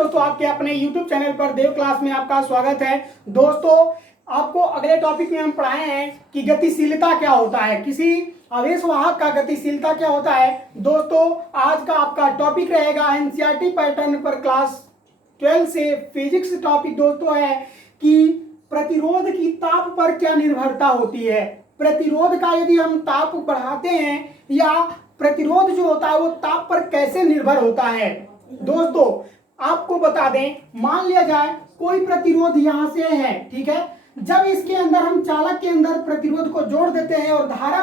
दोस्तों, आपके अपने YouTube चैनल पर देव क्लास में आपका स्वागत है। दोस्तों, आपको अगले टॉपिक में हम पढ़ाए हैं कि गतिशीलता क्या होता है, किसी आवेश वाहक का गतिशीलता क्या होता है। दोस्तों, आज का आपका टॉपिक रहेगा एनसीईआरटी पैटर्न पर क्लास 12 से फिजिक्स टॉपिक दोस्तों है कि प्रतिरोध की ताप पर क्या निर्भरता होती है। प्रतिरोध का यदि हम ताप बढ़ाते हैं या प्रतिरोध जो होता है वो ताप पर कैसे निर्भर होता है। दोस्तों, आपको बता दें, मान लिया जाए कोई प्रतिरोध यहां से है, ठीक है। जब इसके अंदर हम चालक के अंदर प्रतिरोध को जोड़ देते हैं और धारा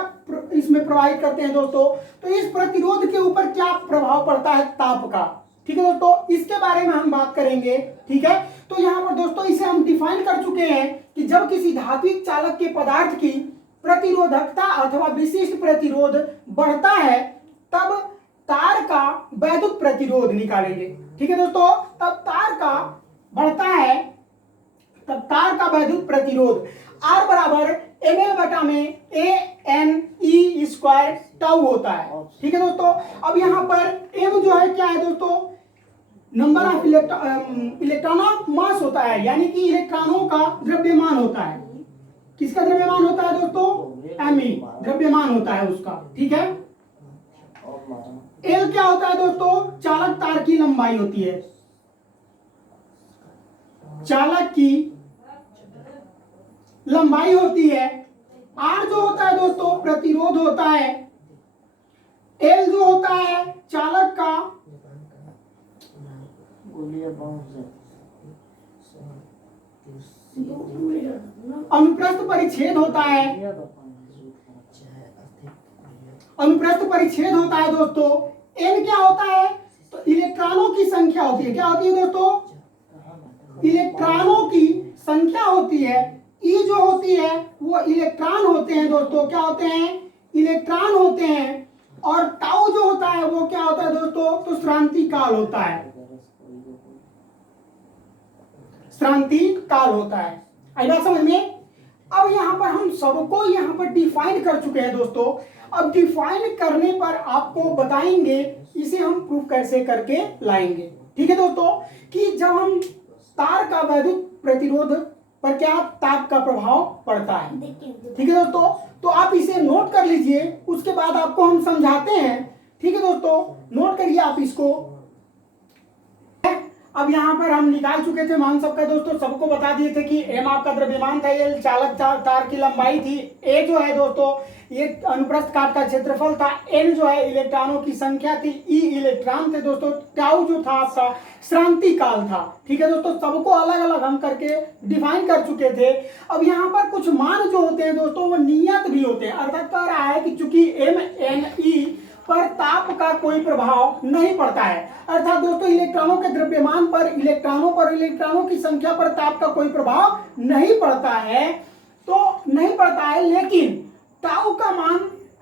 इसमें प्रवाहित करते हैं दोस्तों, तो इस प्रतिरोध के ऊपर क्या प्रभाव पड़ता है ताप का, ठीक है दोस्तों, इसके बारे में हम बात करेंगे, ठीक है। तो यहाँ पर दोस्तों इसे हम डिफाइन कर चुके हैं कि जब किसी धात्विक चालक के पदार्थ की प्रतिरोधकता अथवा विशिष्ट प्रतिरोध बढ़ता है तब तार का वैद्युत प्रतिरोध निकालेंगे, ठीक है दोस्तों। तब तार का बढ़ता है तब तार का वैद्युत प्रतिरोध R बराबर ml बटा में ANE स्क्वायर टाउ होता है, ठीक है दोस्तों। अब यहाँ पर m जो है क्या है दोस्तों, number of electron of mass होता है, यानी कि इलेक्ट्रॉनों का द्रव्यमान होता है। किसका द्रव्यमान होता है दोस्तों, me द्रव्यमान होता है उसका, ठीक है। L क्या होता है दोस्तों, चालक तार की लंबाई होती है, चालक की लंबाई होती है। R जो होता है दोस्तों प्रतिरोध होता है। L जो होता है चालक का अनुप्रस्थ परिच्छेद होता है, अनुप्रस्थ परिच्छेद होता है दोस्तों। N क्या होता है, तो इलेक्ट्रॉनों की संख्या होती है। क्या होती है दोस्तों, इलेक्ट्रॉनों की संख्या होती है। E जो होती है वो इलेक्ट्रॉन होते हैं दोस्तों, क्या होते हैं, इलेक्ट्रॉन होते हैं। और टाउ जो होता है वो क्या होता है दोस्तों, तो श्रांति काल होता है, श्रांति काल होता है। आई बात समझ में। अब यहाँ पर हम सबको यहाँ पर डिफाइन कर चुके हैं दोस्तों। अब डिफाइन करने पर आपको बताएंगे इसे हम प्रूफ कैसे करके लाएंगे, ठीक है दोस्तों, कि जब हम तार का वैद्युत प्रतिरोध पर क्या ताप का प्रभाव पड़ता है, ठीक है दोस्तों। तो आप इसे नोट कर लीजिए, उसके बाद आपको हम समझाते हैं, ठीक है दोस्तों। नोट करिए आप इसको। अब यहाँ पर हम निकाल चुके थे मान सबका दोस्तों, सबको बता दिए थे कि m आपका द्रव्यमान था, L चालक तार की लंबाई थी, A जो है दोस्तों ये अनुप्रस्थ काट का क्षेत्रफल था, N जो है इलेक्ट्रॉनों की संख्या थी, E इलेक्ट्रॉन थे दोस्तों, टाउ जो था आपका श्रांति काल था, ठीक है दोस्तों। सबको अलग अलग हम करके डिफाइन कर चुके थे। अब यहाँ पर कुछ मान जो होते हैं दोस्तों वो नियत भी होते हैं, अर्थात कह रहा है कि चूंकि MNE पर ताप का कोई प्रभाव नहीं पड़ता है, अर्थात दोस्तों इलेक्ट्रॉनों के द्रव्यमान पर इलेक्ट्रॉनों की संख्या पर ताप का कोई प्रभाव नहीं पड़ता है, तो नहीं पड़ता है। लेकिन टाउ का मान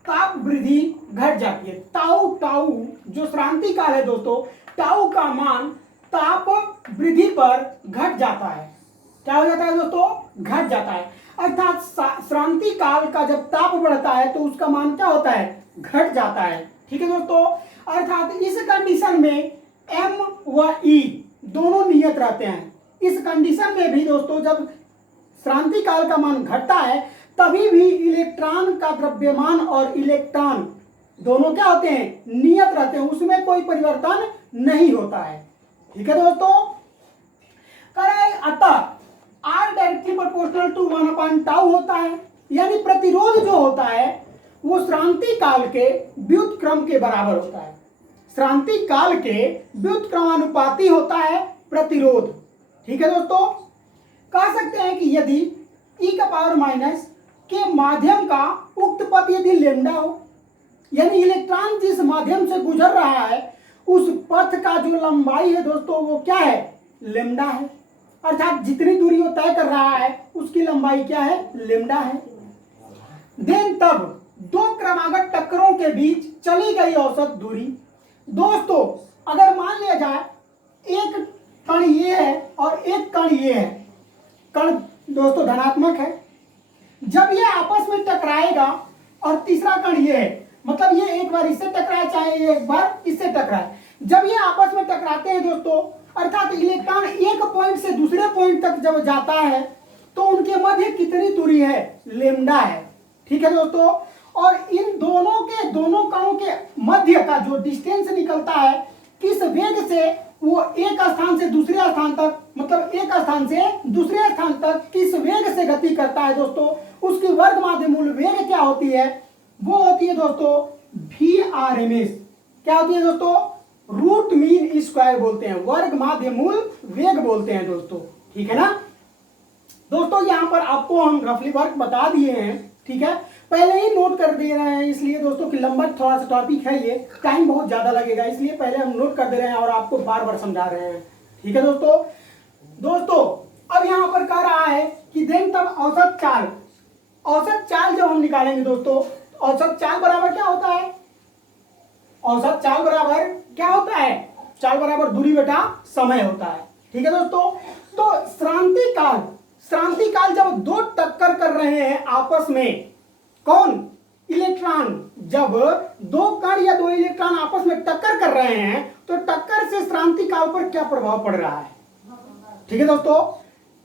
ताप वृद्धि घट जाती है। टाउ जो श्रांति काल है दोस्तों, टाउ का मान ताप वृद्धि पर घट जाता है। क्या हो जाता है दोस्तों, घट जाता है। अर्थात श्रांति काल का जब ताप बढ़ता है तो उसका मान क्या होता है, घट जाता है, ठीक है दोस्तों। अर्थात इस कंडीशन में M व E दोनों नियत रहते हैं। इस कंडीशन में भी दोस्तों जब श्रांति काल का मान घटता है तभी भी इलेक्ट्रॉन का द्रव्यमान और इलेक्ट्रॉन दोनों क्या होते हैं, नियत रहते हैं, उसमें कोई परिवर्तन नहीं होता है, ठीक है दोस्तों। अतः R डायरेक्टली प्रोपोर्शनल टू 1/टाउ होता है, यानी प्रतिरोध जो होता है वो श्रांति काल के व्युत्क्रम के बराबर होता है। श्रांति काल के व्युत्क्रमानुपाती होता है प्रतिरोध, ठीक है दोस्तों। कह सकते हैं कि यदि e⁻⁻ के माध्यम का उक्त पथ यदि लेमडा हो, यानी इलेक्ट्रॉन जिस माध्यम से गुजर रहा है उस पथ का जो लंबाई है दोस्तों वो क्या है, लेमडा है, अर्थात जितनी दूरी वो तय कर रहा है उसकी लंबाई क्या है, लेमडा है। देन तब दो क्रमागत टक्करों के बीच चली गई औसत दूरी दोस्तों, अगर मान लिया जाए एक कण ये है और एक कण ये है, कण दोस्तों धनात्मक है, जब ये आपस में टकराएगा और तीसरा कण ये है, मतलब ये एक बार इससे टकराए चाहे ये एक बार इससे टकराए, जब ये आपस में टकराते हैं दोस्तों अर्थात इलेक्ट्रॉन एक पॉइंट से दूसरे पॉइंट तक जब जाता है तो उनके मध्य कितनी दूरी है, लेमडा है। ठीक है दोस्तों, और इन दोनों कणों के मध्य का जो डिस्टेंस निकलता है, किस वेग से वो एक स्थान से दूसरे स्थान तक, मतलब एक स्थान से दूसरे स्थान तक किस वेग से गति करता है दोस्तों, उसकी वर्ग माध्य मूल वेग क्या होती है, वो होती है दोस्तों VRMS। क्या होती है दोस्तों, रूट मीन स्क्वायर बोलते हैं, वर्ग माध्य मूल वेग बोलते हैं दोस्तों। ठीक है ना दोस्तों, यहां पर आपको हम रफली वर्क बता दिए हैं। ठीक है, पहले ही नोट कर दे रहे हैं, इसलिए दोस्तों कि लंबा थोड़ा सा टॉपिक है, ये टाइम बहुत ज्यादा लगेगा, इसलिए पहले हम नोट कर दे रहे हैं और आपको बार बार समझा रहे हैं। ठीक है दोस्तों अब यहां पर कह रहा है कि देन तब औसत चाल जब हम निकालेंगे दोस्तों, औसत चाल बराबर क्या होता है, औसत चाल बराबर क्या होता है, चाल बराबर दूरी बटा समय होता है। ठीक है दोस्तों, तो श्रांति काल जब दो टक्कर कर रहे हैं आपस में, कौन, इलेक्ट्रॉन, जब दो कण या दो इलेक्ट्रॉन आपस में टक्कर कर रहे हैं तो टक्कर से श्रांति काल पर क्या प्रभाव पड़ रहा है। ठीक है दोस्तों,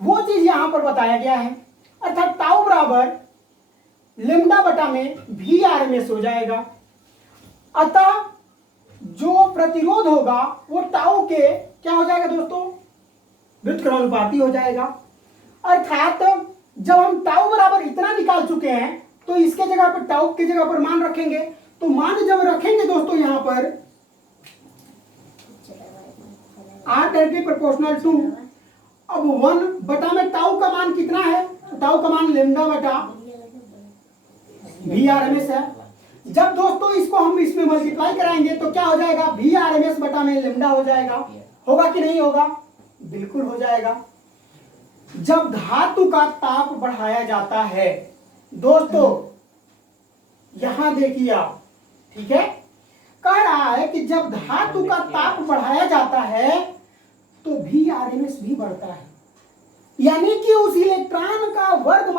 वो चीज यहां पर बताया गया है, अर्थात टाउ बराबर लेमडा बटा में VRMS हो जाएगा। अतः जो प्रतिरोध होगा वो टाउ के क्या हो जाएगा दोस्तों, व्युत्क्रमानुपाती हो जाएगा। अर्थात जब हम टाउ बराबर इतना निकाल चुके हैं तो इसके जगह पर टाउ की जगह पर मान रखेंगे, तो मान जब रखेंगे दोस्तों यहां पर R डायरेक्टली प्रोपोर्शनल टू, अब 1 बटा में टाउ का मान कितना है, तो टाउ का मान लेमडा बटा VRMS है। जब दोस्तों इसको हम इसमें मल्टीप्लाई कराएंगे तो क्या हो जाएगा, VRMS बटा में लेमडा हो जाएगा। होगा कि नहीं होगा, बिल्कुल हो जाएगा। जब धातु का ताप बढ़ाया जाता है दोस्तों, यहां देखिए आप, ठीक है, कह रहा है कि जब धातु का ताप बढ़ाया जाता है तो VRMS भी बढ़ता है, यानी कि उस इलेक्ट्रॉन का वर्ग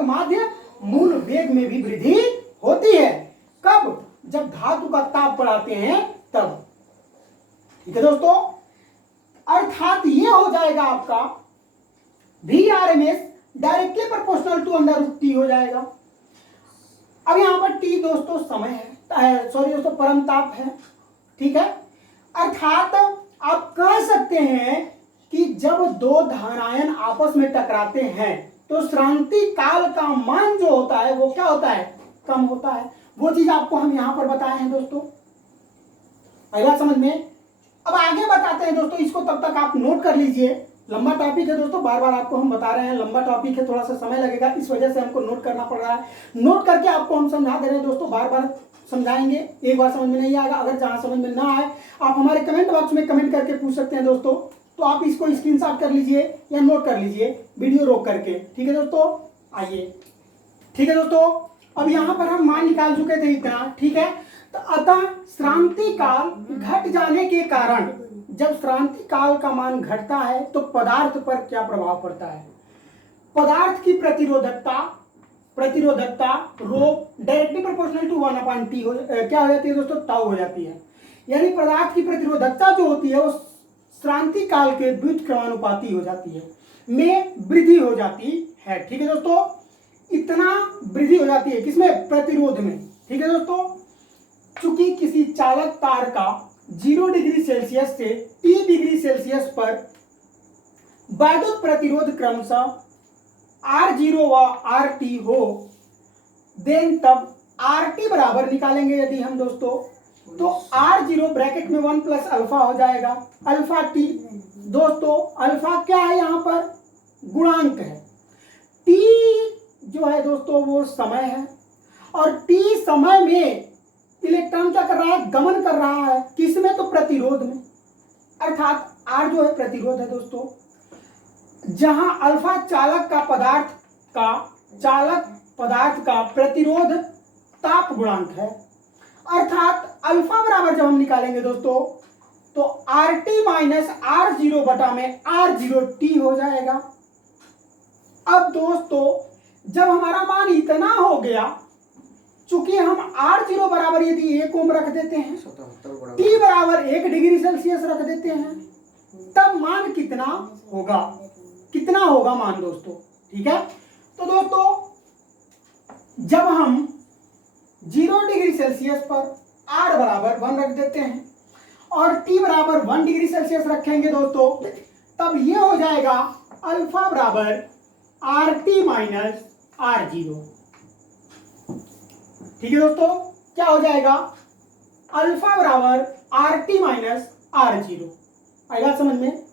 माध्य मूल वेग में भी वृद्धि होती है। कब, जब धातु का ताप बढ़ाते हैं तब। ठीक है दोस्तों, अर्थात ये हो जाएगा आपका VRMS directly proportional to √T हो जाएगा। अब यहां पर T दोस्तों समय है, सॉरी दोस्तों परम ताप है। ठीक है, अर्थात आप कह सकते हैं कि जब दो धारायन आपस में टकराते हैं तो श्रांति काल का मान जो होता है वो क्या होता है, कम होता है। वो चीज आपको हम यहां पर बताए हैं दोस्तों, पहला समझ में। अब आगे बताते हैं दोस्तों, इसको तब तक आप नोट कर लीजिए, लंबा टॉपिक है दोस्तों, बार बार आपको हम बता रहे हैं, लंबा टॉपिक है, थोड़ा सा समय लगेगा, इस वजह से हमको नोट करना पड़ रहा है। नोट करके आपको हम समझा दे रहे हैं दोस्तों, बार बार समझाएंगे, एक बार समझ में नहीं आएगा, अगर जहां समझ में ना आए आप हमारे कमेंट बॉक्स में कमेंट करके पूछ सकते हैं दोस्तों। तो आप इसको स्क्रीनशॉट कर लीजिए या नोट कर लीजिए वीडियो रोक करके। ठीक है दोस्तों, आइए। ठीक है दोस्तों, अब यहां पर हम मान निकाल चुके थे इतना। ठीक है, तो अतः श्रांति काल घट जाने के कारण, जब श्रांति काल का मान घटता है तो पदार्थ पर क्या प्रभाव पड़ता है, पदार्थ की प्रतिरोधकता रो डायरेक्टली प्रोपोर्शनल टू 1/T क्या हो जाती है दोस्तों, टाउ हो जाती है। यानी पदार्थ की प्रतिरोधकता जो होती है वो श्रांति काल के व्युत्क्रमानुपाती हो जाती है, में वृद्धि हो जाती है। ठीक है दोस्तों, इतना वृद्धि हो जाती है किसमें, प्रतिरोध में। ठीक है दोस्तों, चूंकि किसी चालक तार का 0 डिग्री सेल्सियस से T डिग्री सेल्सियस पर वैद्युत प्रतिरोध क्रमशः R0 व RT हो, देन तब RT बराबर निकालेंगे यदि हम दोस्तों, तो R0 ब्रैकेट में 1 प्लस अल्फा हो जाएगा, अल्फा T। दोस्तों अल्फा क्या है, यहां पर गुणांक है, T जो है दोस्तों वो समय है, और T समय में इलेक्ट्रॉन क्या कर रहा है, गमन कर रहा है, किसमें, तो प्रतिरोध में। अर्थात R जो है प्रतिरोध है दोस्तों, जहां अल्फा चालक पदार्थ का प्रतिरोध ताप गुणांक है। अर्थात अल्फा बराबर जब हम निकालेंगे दोस्तों तो RT माइनस R0 बटा में R0T हो जाएगा। अब दोस्तों जब हमारा मान इतना हो गया चूंकि हम R0 बराबर यदि 1 ओम रख देते हैं, T बराबर 1 डिग्री सेल्सियस रख देते हैं, तब मान कितना होगा, कितना होगा मान दोस्तों। ठीक है, तो दोस्तों जब हम 0 डिग्री सेल्सियस पर R बराबर 1 रख देते हैं और T बराबर 1 डिग्री सेल्सियस रखेंगे दोस्तों, तब ये हो जाएगा अल्फा बराबर RT माइनस R0। ठीक है दोस्तों, क्या हो जाएगा, अल्फा बराबर RT माइनस R0। आई बात समझ में।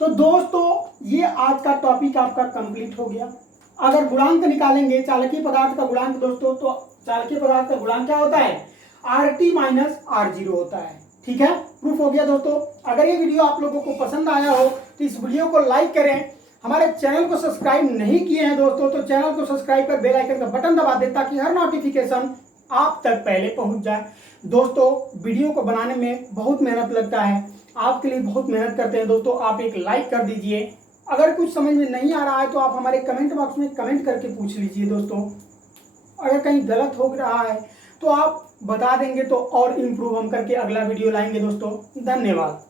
तो दोस्तों ये आज का टॉपिक आपका कंप्लीट हो गया। अगर गुणांक निकालेंगे चालकीय पदार्थ का गुणांक दोस्तों, तो चालकीय पदार्थ का गुणांक क्या होता है, RT माइनस R0 होता है। ठीक है, प्रूफ हो गया दोस्तों। अगर ये वीडियो आप लोगों को पसंद आया हो तो इस वीडियो को लाइक करें। हमारे चैनल को सब्सक्राइब नहीं किए हैं दोस्तों, तो चैनल को सब्सक्राइब कर बेल आइकन का बटन दबा दें ताकि हर नोटिफिकेशन आप तक पहले पहुंच जाए। दोस्तों वीडियो को बनाने में बहुत मेहनत लगता है, आपके लिए बहुत मेहनत करते हैं दोस्तों। आप एक लाइक कर दीजिए। अगर कुछ समझ में नहीं आ रहा है तो आप हमारे कमेंट बॉक्स में कमेंट करके पूछ लीजिए दोस्तों। अगर कहीं गलत हो रहा है तो आप बता देंगे तो और इम्प्रूव हम करके अगला वीडियो लाएंगे दोस्तों। धन्यवाद।